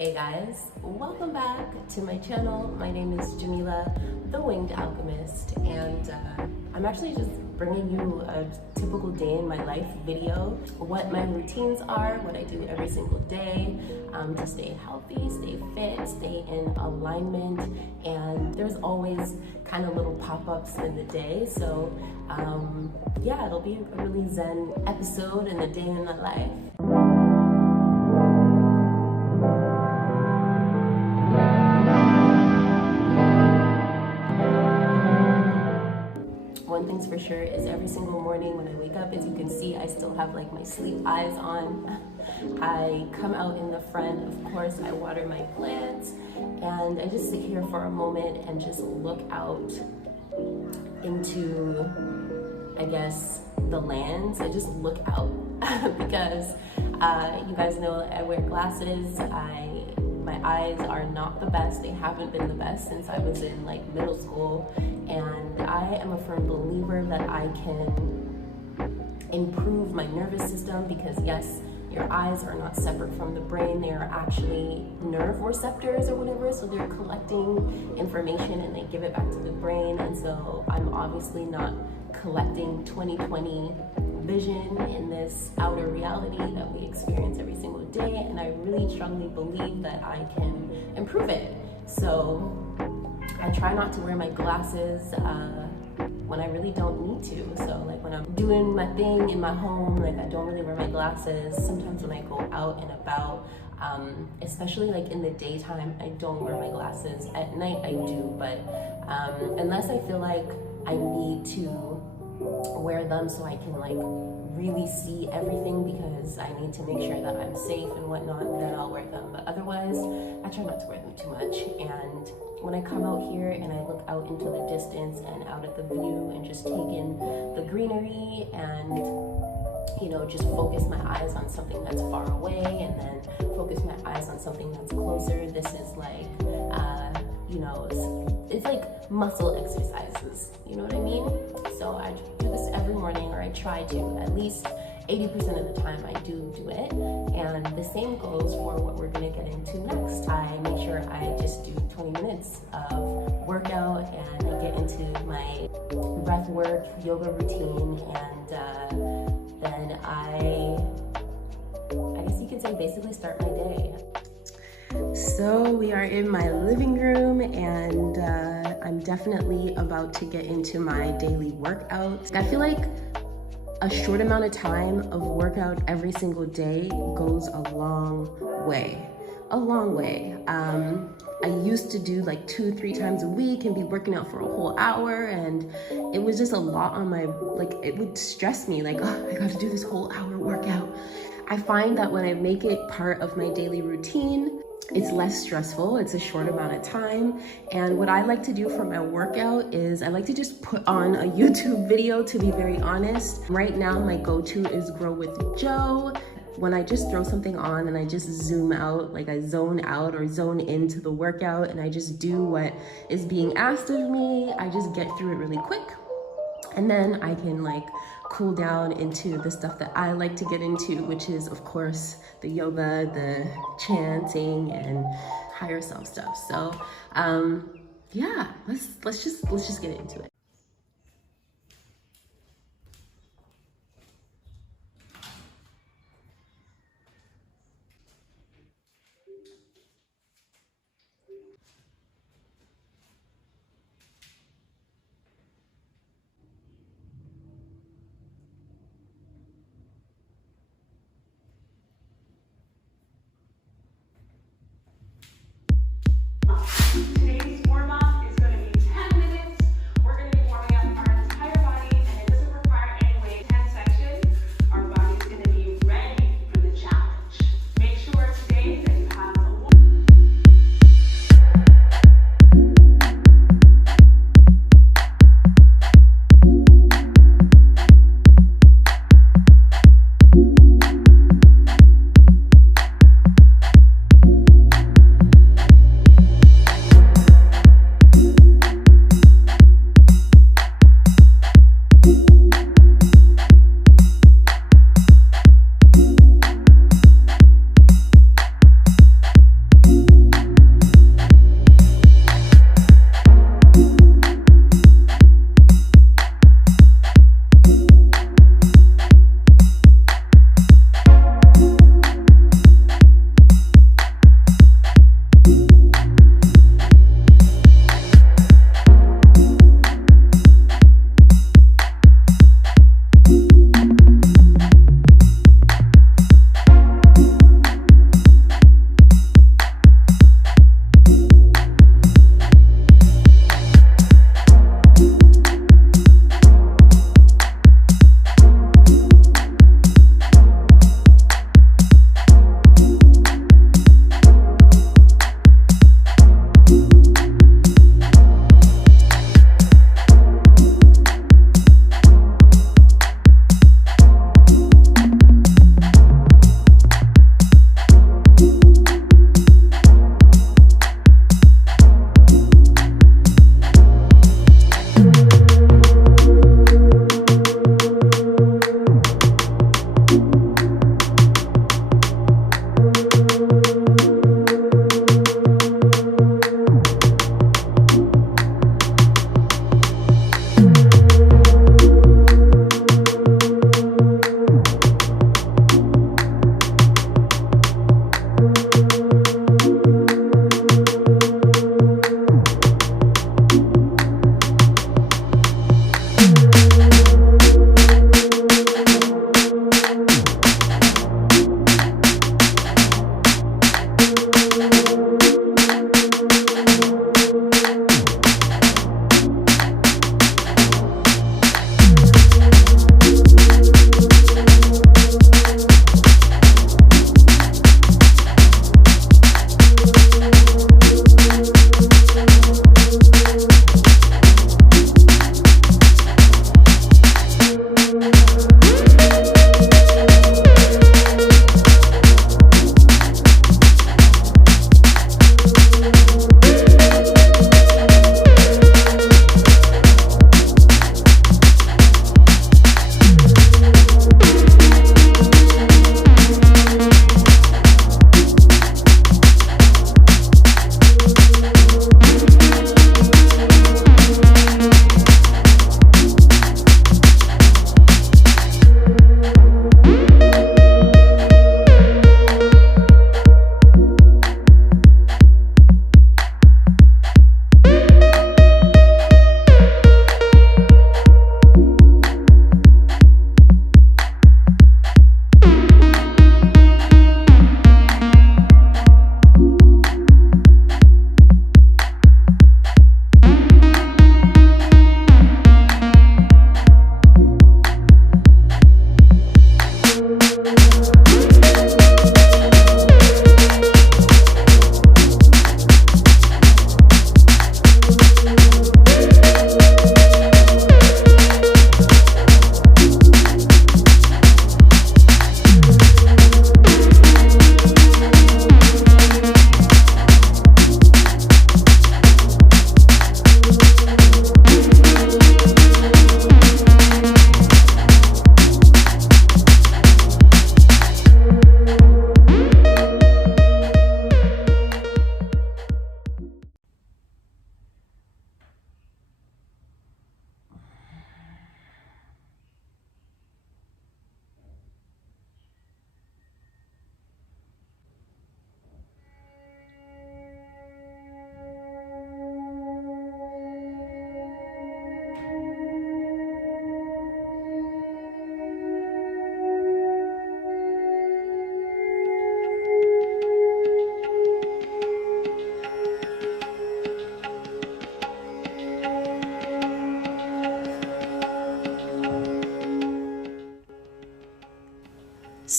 Hey guys, welcome back to my channel. My name is Jamila, the Winged Alchemist, and I'm actually just bringing you a typical day in my life video, what my routines are, what I do every single day to stay healthy, stay fit, stay in alignment, and there's always kind of little pop-ups in the day, so yeah, it'll be a really zen episode in the day in my life. One thing's for sure is every single morning when I wake up, as you can see, I still have like my sleep eyes on. I come out in the front, of course, I water my plants, and I just sit here for a moment and just look out into, I guess, the lands. I just look out because you guys know I wear glasses. My eyes are not the best. They haven't been the best since I was in like middle school, and I am a firm believer that I can improve my nervous system because yes, your eyes are not separate from the brain. They are actually nerve receptors or whatever, so they're collecting information and they give it back to the brain. And so I'm obviously not collecting 20/20 vision in this outer reality that we experience every single day, and I really strongly believe that I can improve it. So I try not to wear my glasses when I really don't need to. So like when I'm doing my thing in my home, like I don't really wear my glasses. Sometimes when I go out and about, especially like in the daytime, I don't wear my glasses. At night I do, but unless I feel like I need to wear them so I can like really see everything because I need to make sure that I'm safe and whatnot, then I'll wear them. But otherwise, I try not to wear them too much. And when I come out here and I look out into the distance and out at the view and just take in the greenery and, you know, just focus my eyes on something that's far away and then focus my eyes on something that's closer. This is like, you know, it's like muscle exercises, you know what I mean? So I do this every morning, or I try to, at least 80% of the time I do it. And the same goes for what we're gonna get into next. I make sure I just do 20 minutes of workout and I get into my breath work, yoga routine, and then I guess you could say basically start my day. So we are in my living room, and I'm definitely about to get into my daily workout. I feel like a short amount of time of workout every single day goes a long way. A long way. I used to do like 2-3 times a week and be working out for a whole hour, and it was just a lot on my, like it would stress me, like, oh, I gotta do this whole hour workout. I find that when I make it part of my daily routine, it's less stressful, it's a short amount of time. And what I like to do for my workout is I like to just put on a YouTube video, to be very honest. Right now, my go-to is Growwithjo. When I just throw something on and I just zoom out, like I zone out or zone into the workout and I just do what is being asked of me, I just get through it really quick. And then I can like cool down into the stuff that I like to get into, which is of course the yoga, the chanting, and higher self stuff. So yeah, let's just get into it. Today's warm-up is going to be 10 minutes. We're going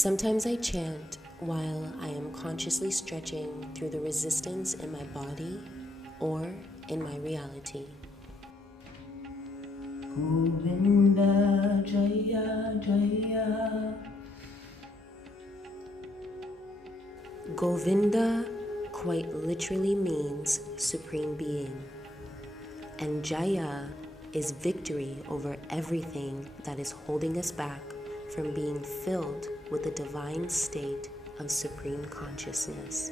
Sometimes I chant while I am consciously stretching through the resistance in my body or in my reality. Govinda Jaya Jaya. Govinda quite literally means supreme being, and Jaya is victory over everything that is holding us back from being filled with the divine state of supreme consciousness.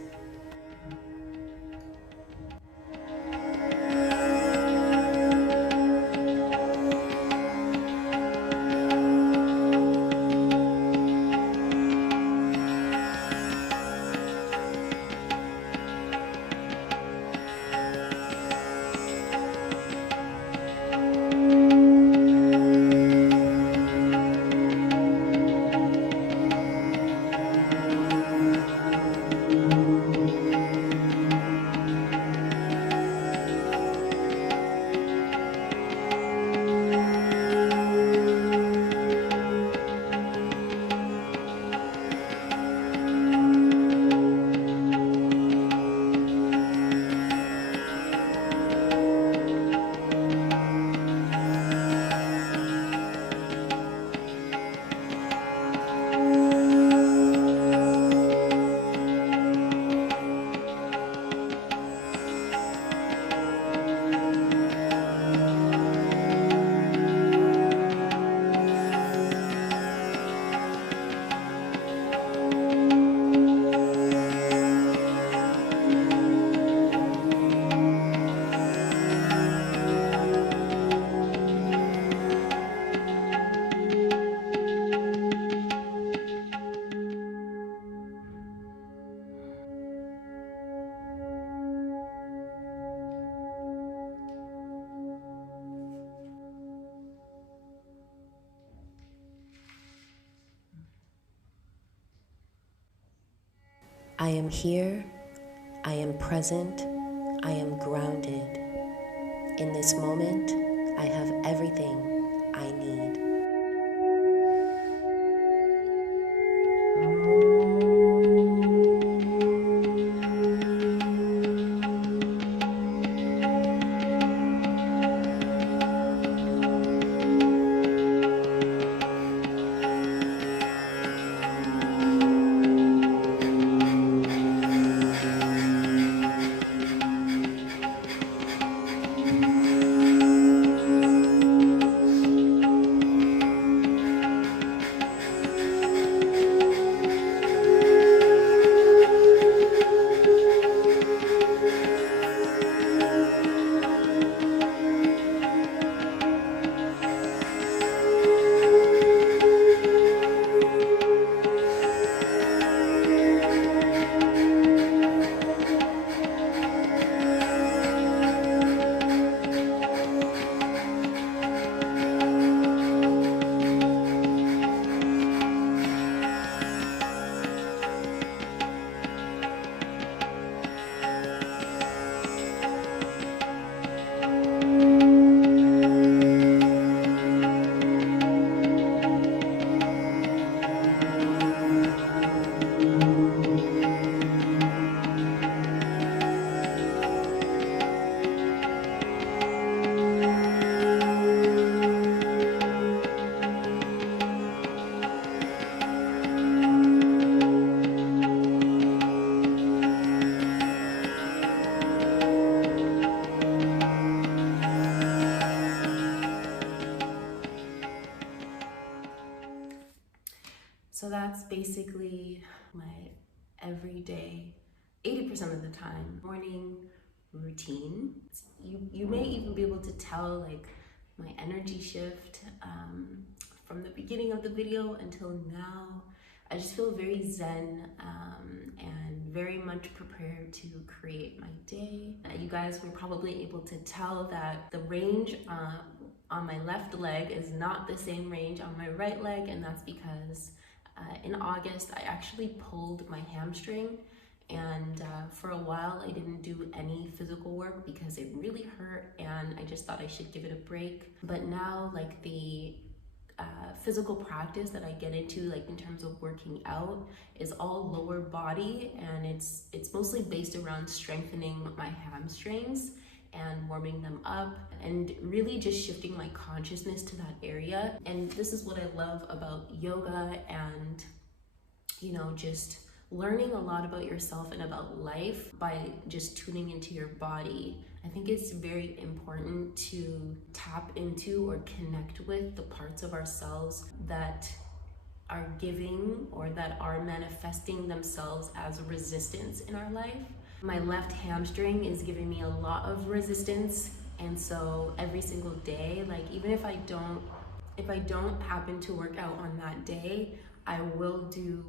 I am here, I am present, I am grounded. In this moment, I have everything I need. So that's basically my everyday, 80% of the time, morning routine. You may even be able to tell like my energy shift from the beginning of the video until now. I just feel very zen and very much prepared to create my day. You guys were probably able to tell that the range on my left leg is not the same range on my right leg, and that's because in August I actually pulled my hamstring, and for a while I didn't do any physical work because it really hurt and I just thought I should give it a break. But now, like, the physical practice that I get into, like in terms of working out, is all lower body, and it's mostly based around strengthening my hamstrings and warming them up and really just shifting my consciousness to that area. And this is what I love about yoga and, you know, just learning a lot about yourself and about life by just tuning into your body. I think it's very important to tap into or connect with the parts of ourselves that are giving or that are manifesting themselves as resistance in our life. My left hamstring is giving me a lot of resistance, and so every single day, like even if I don't happen to work out on that day, I will do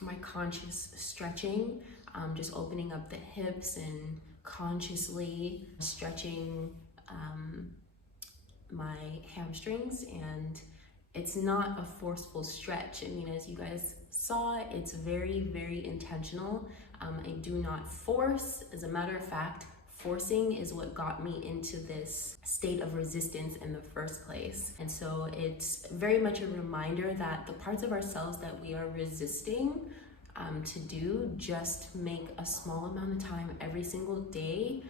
my conscious stretching, just opening up the hips and consciously stretching my hamstrings. And it's not a forceful stretch. I mean, as you guys saw, it's very, very intentional. I do not force. As a matter of fact, forcing is what got me into this state of resistance in the first place. And so it's very much a reminder that the parts of ourselves that we are resisting to do, just make a small amount of time every single day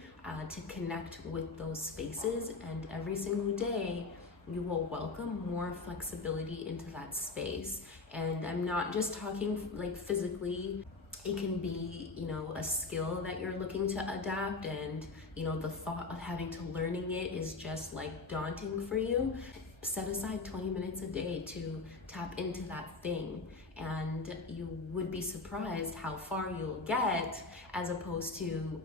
to connect with those spaces. And every single day, you will welcome more flexibility into that space. And I'm not just talking like physically. It can be, you know, a skill that you're looking to adapt, and, you know, the thought of having to learning it is just like daunting for you. Set aside 20 minutes a day to tap into that thing, and you would be surprised how far you'll get, as opposed to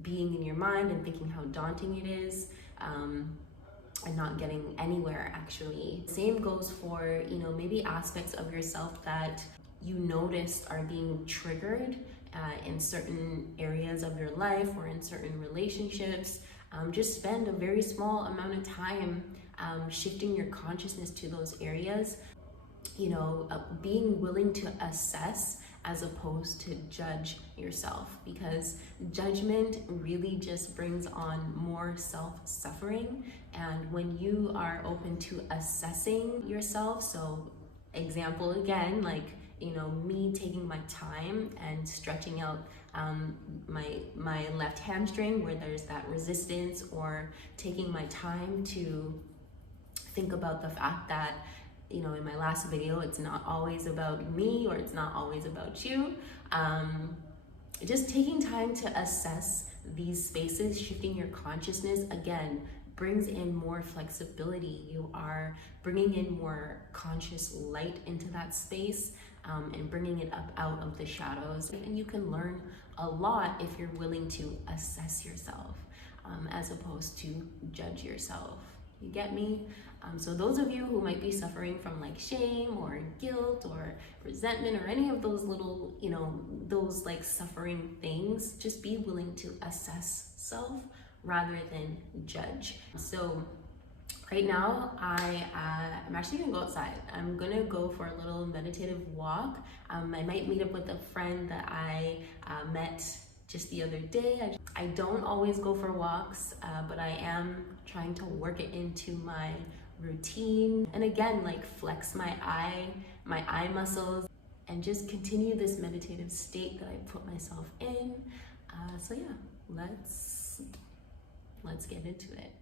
being in your mind and thinking how daunting it is, and not getting anywhere actually. Same goes for, you know, maybe aspects of yourself that you noticed are being triggered in certain areas of your life or in certain relationships. Just spend a very small amount of time shifting your consciousness to those areas, you know, being willing to assess as opposed to judge yourself, because judgment really just brings on more self-suffering. And when you are open to assessing yourself, so example again, like, you know, me taking my time and stretching out my left hamstring where there's that resistance, or taking my time to think about the fact that, you know, in my last video, it's not always about me, or it's not always about you. Just taking time to assess these spaces, shifting your consciousness, again, brings in more flexibility. You are bringing in more conscious light into that space, and bringing it up out of the shadows. And you can learn a lot if you're willing to assess yourself, as opposed to judge yourself. You get me? So those of you who might be suffering from like shame or guilt or resentment or any of those little, you know, those like suffering things, just be willing to assess self rather than judge. So right now, I'm actually gonna go outside. I'm gonna go for a little meditative walk. I might meet up with a friend that I met just the other day. I don't always go for walks, but I am trying to work it into my routine. And again, like flex my eye muscles, and just continue this meditative state that I put myself in. So yeah, let's get into it.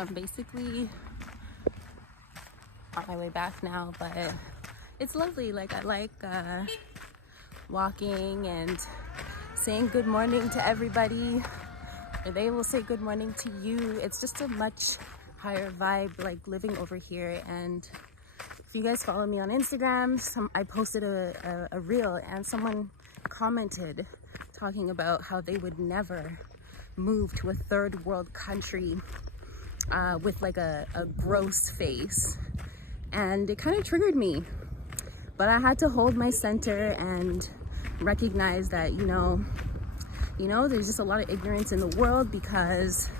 I'm basically on my way back now, but it's lovely. Like, I like walking and saying good morning to everybody, or they will say good morning to you. It's just a much higher vibe, like living over here. And if you guys follow me on Instagram, I posted a reel, and someone commented talking about how they would never move to a third world country with like a gross face, and it kind of triggered me. But I had to hold my center and recognize that, you know, there's just a lot of ignorance in the world, because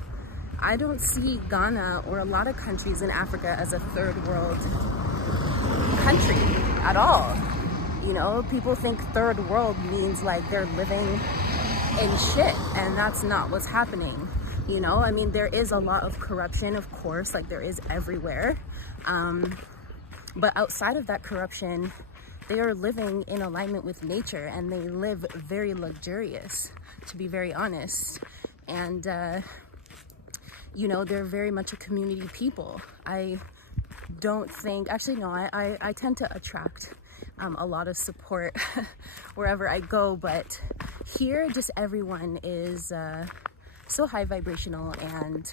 I don't see Ghana or a lot of countries in Africa as a third world country at all. You know, people think third world means like they're living in shit, and that's not what's happening. You know, I mean, there is a lot of corruption, of course, like there is everywhere. But outside of that corruption, they are living in alignment with nature, and they live very luxurious, to be very honest. And, you know, they're very much a community people. I don't think, actually, no, I tend to attract a lot of support wherever I go, but here just everyone is so high vibrational, and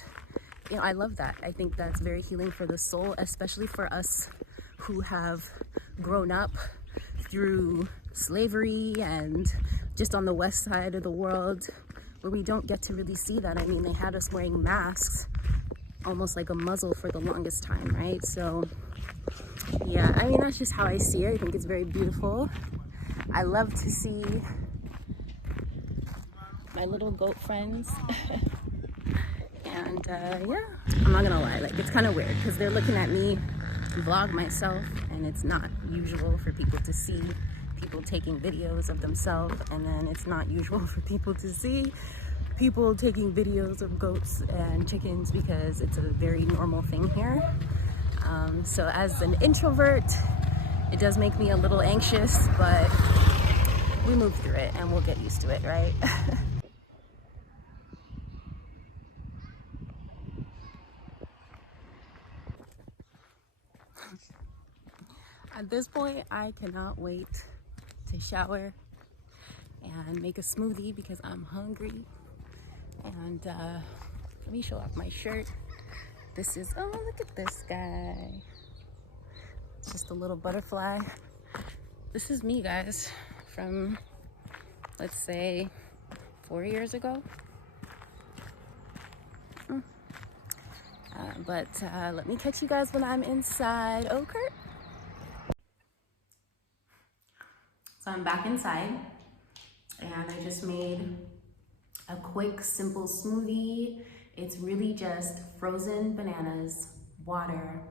you know, I love that. I think that's very healing for the soul, especially for us who have grown up through slavery and just on the west side of the world, where we don't get to really see that. I mean, they had us wearing masks almost like a muzzle for the longest time, right? So yeah, I mean, that's just how I see it. I think it's very beautiful. I love to see my little goat friends. And yeah, I'm not gonna lie, like, it's kind of weird because they're looking at me vlog myself, and it's not usual for people to see people taking videos of themselves, and then it's not usual for people to see people taking videos of goats and chickens, because it's a very normal thing here. So as an introvert, it does make me a little anxious, but we move through it and we'll get used to it, right? At this point, I cannot wait to shower and make a smoothie because I'm hungry. And let me show off my shirt. This is, oh, look at this guy. It's just a little butterfly. This is me, guys, from, let's say, 4 years ago. But let me catch you guys when I'm inside. Oh, Kurt. So I'm back inside, and I just made a quick, simple smoothie. It's really just frozen bananas, water,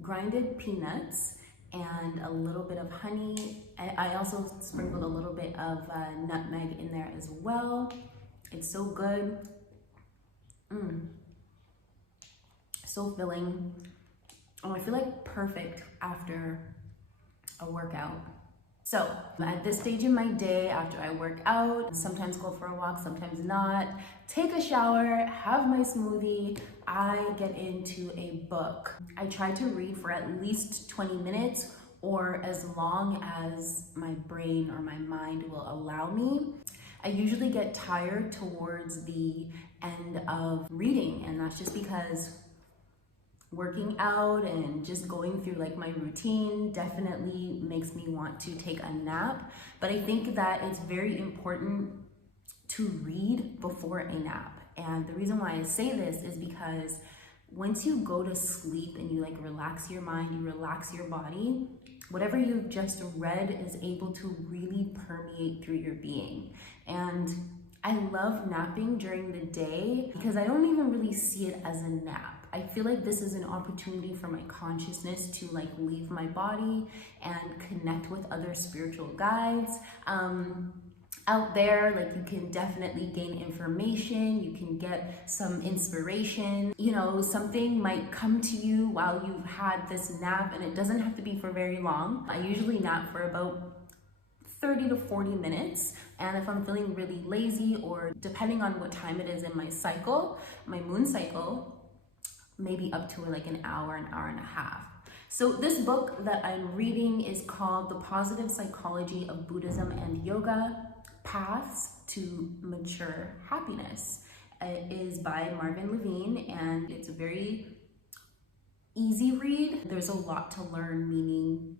grinded peanuts, and a little bit of honey. I also sprinkled a little bit of nutmeg in there as well. It's so good. So filling. Oh, I feel like perfect after a workout. So at this stage in my day, after I work out, sometimes go for a walk, sometimes not, take a shower, have my smoothie, I get into a book. I try to read for at least 20 minutes or as long as my brain or my mind will allow me. I usually get tired towards the end of reading, and that's just because working out and just going through like my routine definitely makes me want to take a nap. But I think that it's very important to read before a nap. And the reason why I say this is because once you go to sleep and you like relax your mind, you relax your body, whatever you've just read is able to really permeate through your being. And I love napping during the day because I don't even really see it as a nap. I feel like this is an opportunity for my consciousness to like leave my body and connect with other spiritual guides. Out there, like, you can definitely gain information, you can get some inspiration, you know, something might come to you while you've had this nap, and it doesn't have to be for very long. I usually nap for about 30 to 40 minutes, and if I'm feeling really lazy, or depending on what time it is in my cycle, my moon cycle, maybe up to like an hour and a half. So this book that I'm reading is called The Positive Psychology of Buddhism and Yoga, Paths to Mature Happiness. It is by Marvin Levine, and it's a very easy read. There's a lot to learn, meaning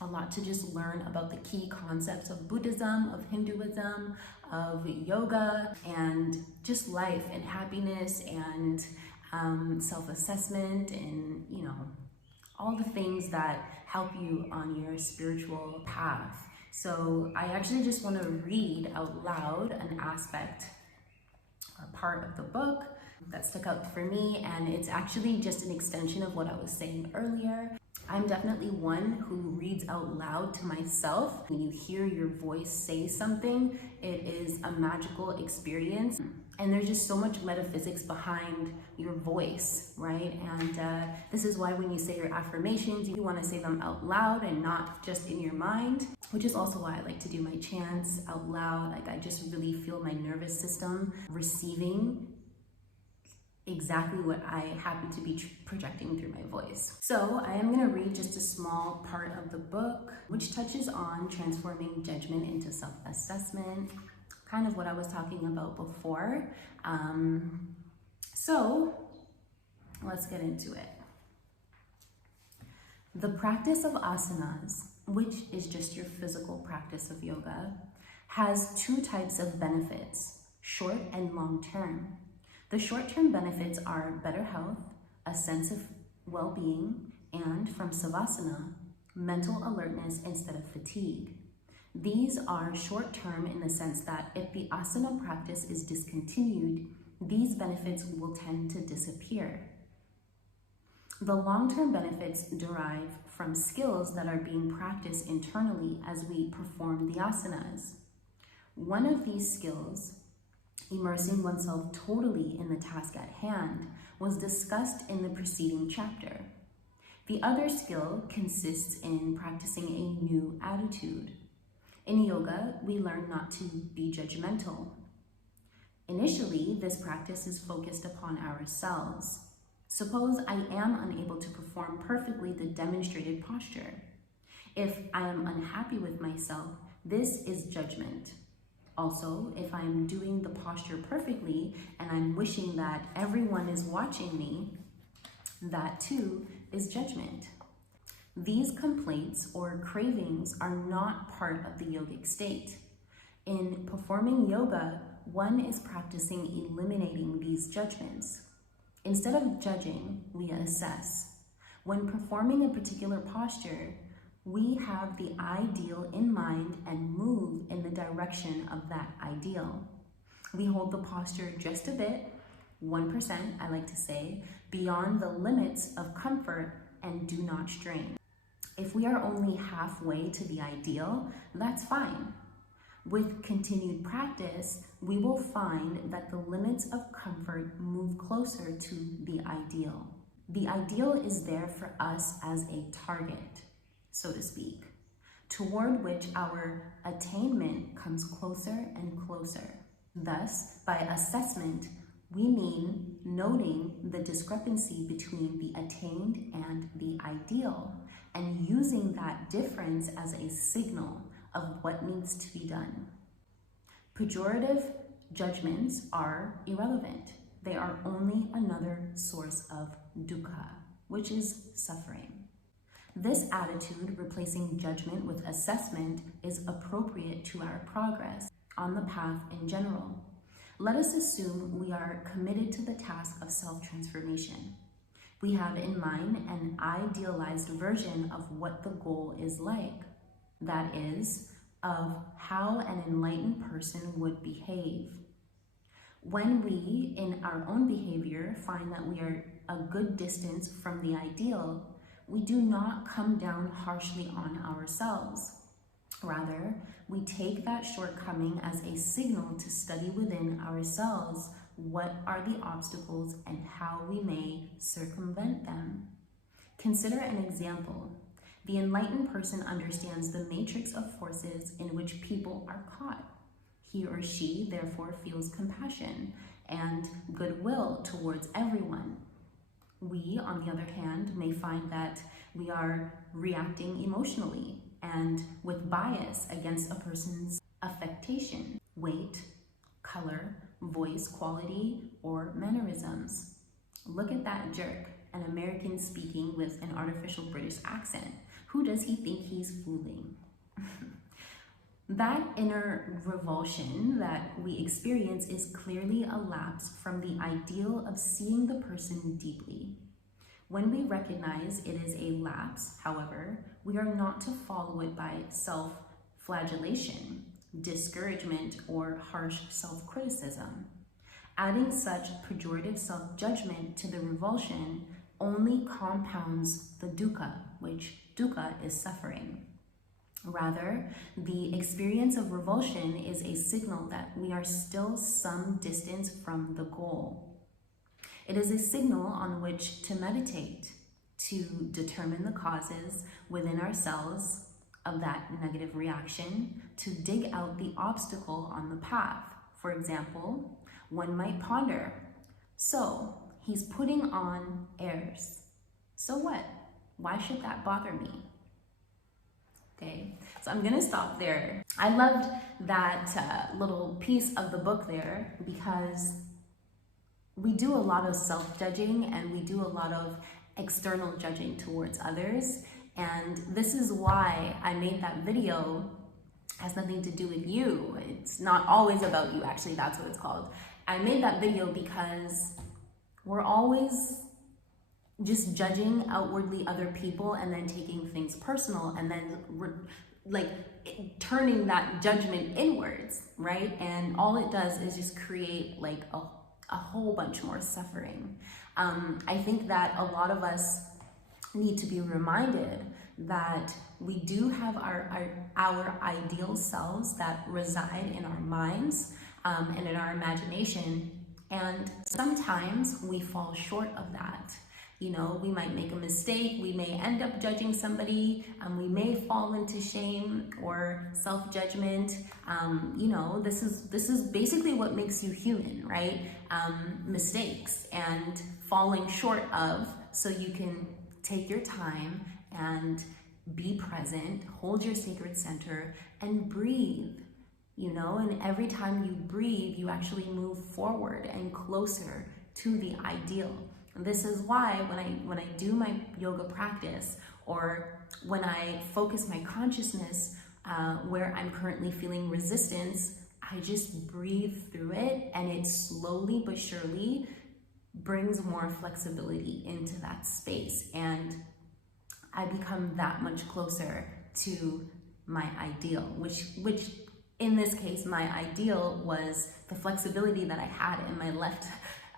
a lot to just learn about the key concepts of Buddhism, of Hinduism, of yoga, and just life and happiness and self-assessment, and all the things that help you on your spiritual path. So I actually just want to read out loud an aspect or part of the book that stuck out for me, and it's actually just an extension of what I was saying earlier. I'm definitely one who reads out loud to myself. When you hear your voice say something, it is a magical experience. And there's just so much metaphysics behind your voice, right? And this is why when you say your affirmations, you want to say them out loud and not just in your mind, which is also why I like to do my chants out loud. Like, I just really feel my nervous system receiving exactly what I happen to be projecting through my voice. So I am going to read just a small part of the book, which touches on transforming judgment into self-assessment, kind of what I was talking about before. So let's get into it. The practice of asanas, which is just your physical practice of yoga, has two types of benefits, short and long term. The short-term benefits are better health, a sense of well-being, and from savasana, mental alertness instead of fatigue. These are short-term in the sense that if the asana practice is discontinued, these benefits will tend to disappear. The long-term benefits derive from skills that are being practiced internally as we perform the asanas. One of these skills, immersing oneself totally in the task at hand, was discussed in the preceding chapter. The other skill consists in practicing a new attitude. In yoga, we learn not to be judgmental. Initially, this practice is focused upon ourselves. Suppose I am unable to perform perfectly the demonstrated posture. If I am unhappy with myself, this is judgment. Also, if I'm doing the posture perfectly and I'm wishing that everyone is watching me, that too is judgment. These complaints or cravings are not part of the yogic state. In performing yoga, one is practicing eliminating these judgments. Instead of judging, we assess. When performing a particular posture, we have the ideal in mind and move in the direction of that ideal. We hold the posture just a bit, 1%, I like to say, beyond the limits of comfort and do not strain. If we are only halfway to the ideal, that's fine. With continued practice, we will find that the limits of comfort move closer to the ideal. The ideal is there for us as a target, so to speak, toward which our attainment comes closer and closer. Thus, by assessment, we mean noting the discrepancy between the attained and the ideal, and using that difference as a signal of what needs to be done. Pejorative judgments are irrelevant. They are only another source of dukkha, which is suffering. This attitude, replacing judgment with assessment, is appropriate to our progress on the path in general. Let us assume we are committed to the task of self-transformation. We have in mind an idealized version of what the goal is like. That is, of how an enlightened person would behave. When we, in our own behavior, find that we are a good distance from the ideal, we do not come down harshly on ourselves. Rather, we take that shortcoming as a signal to study within ourselves what are the obstacles and how we may circumvent them. Consider an example. The enlightened person understands the matrix of forces in which people are caught. He or she therefore feels compassion and goodwill towards everyone. We, on the other hand, may find that we are reacting emotionally and with bias against a person's affectation, weight, color, voice quality, or mannerisms. Look at that jerk, an American speaking with an artificial British accent. Who does he think he's fooling? That inner revulsion that we experience is clearly a lapse from the ideal of seeing the person deeply. When we recognize it is a lapse, however, we are not to follow it by self-flagellation, discouragement, or harsh self-criticism. Adding such pejorative self-judgment to the revulsion only compounds the dukkha, which dukkha is suffering. Rather, the experience of revulsion is a signal that we are still some distance from the goal. It is a signal on which to meditate, to determine the causes within ourselves of that negative reaction, to dig out the obstacle on the path. For example, one might ponder, so he's putting on airs. So what? Why should that bother me? Okay, so I'm gonna stop there. I loved that little piece of the book there because we do a lot of self-judging and we do a lot of external judging towards others. And this is why I made that video. It has nothing to do with you. It's not always about you, actually, that's what it's called. I made that video because we're always just judging outwardly other people and then taking things personal and then turning that judgment inwards, right? And all it does is just create like a whole bunch more suffering. I think that a lot of us need to be reminded that we do have our ideal selves that reside in our minds and in our imagination, and sometimes we fall short of that. You know, we might make a mistake, we may end up judging somebody, we may fall into shame or self-judgment. You know, this is basically what makes you human, right? Mistakes and falling short of, so you can take your time and be present, hold your sacred center, and breathe. You know, and every time you breathe, you actually move forward and closer to the ideal. This is why when I do my yoga practice, or when I focus my consciousness where I'm currently feeling resistance, I just breathe through it, and it slowly but surely brings more flexibility into that space, and I become that much closer to my ideal, which in this case, my ideal was the flexibility that I had in my left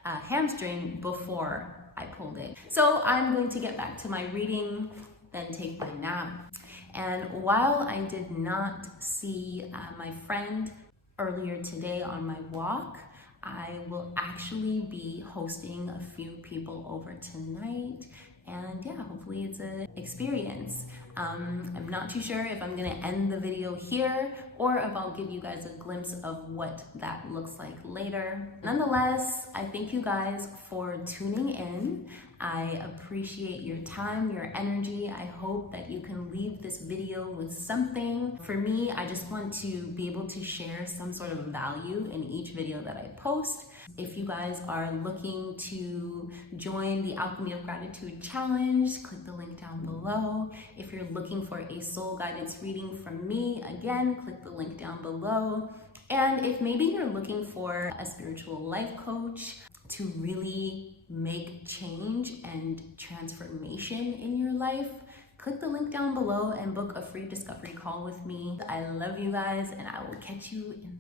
hamstring before I pulled it. So I'm going to get back to my reading, then take my nap. And while I did not see my friend earlier today on my walk, I will actually be hosting a few people over tonight. And yeah, hopefully it's an experience. I'm not too sure if I'm gonna end the video here or if I'll give you guys a glimpse of what that looks like later. Nonetheless, I thank you guys for tuning in. I appreciate your time, your energy. I hope that you can leave this video with something. For me, I just want to be able to share some sort of value in each video that I post. If you guys are looking to join the Alchemy of Gratitude Challenge, click the link down below. If you're looking for a soul guidance reading from me, again, click the link down below. And if maybe you're looking for a spiritual life coach to really make change and transformation in your life, click the link down below and book a free discovery call with me. I love you guys, and I will catch you in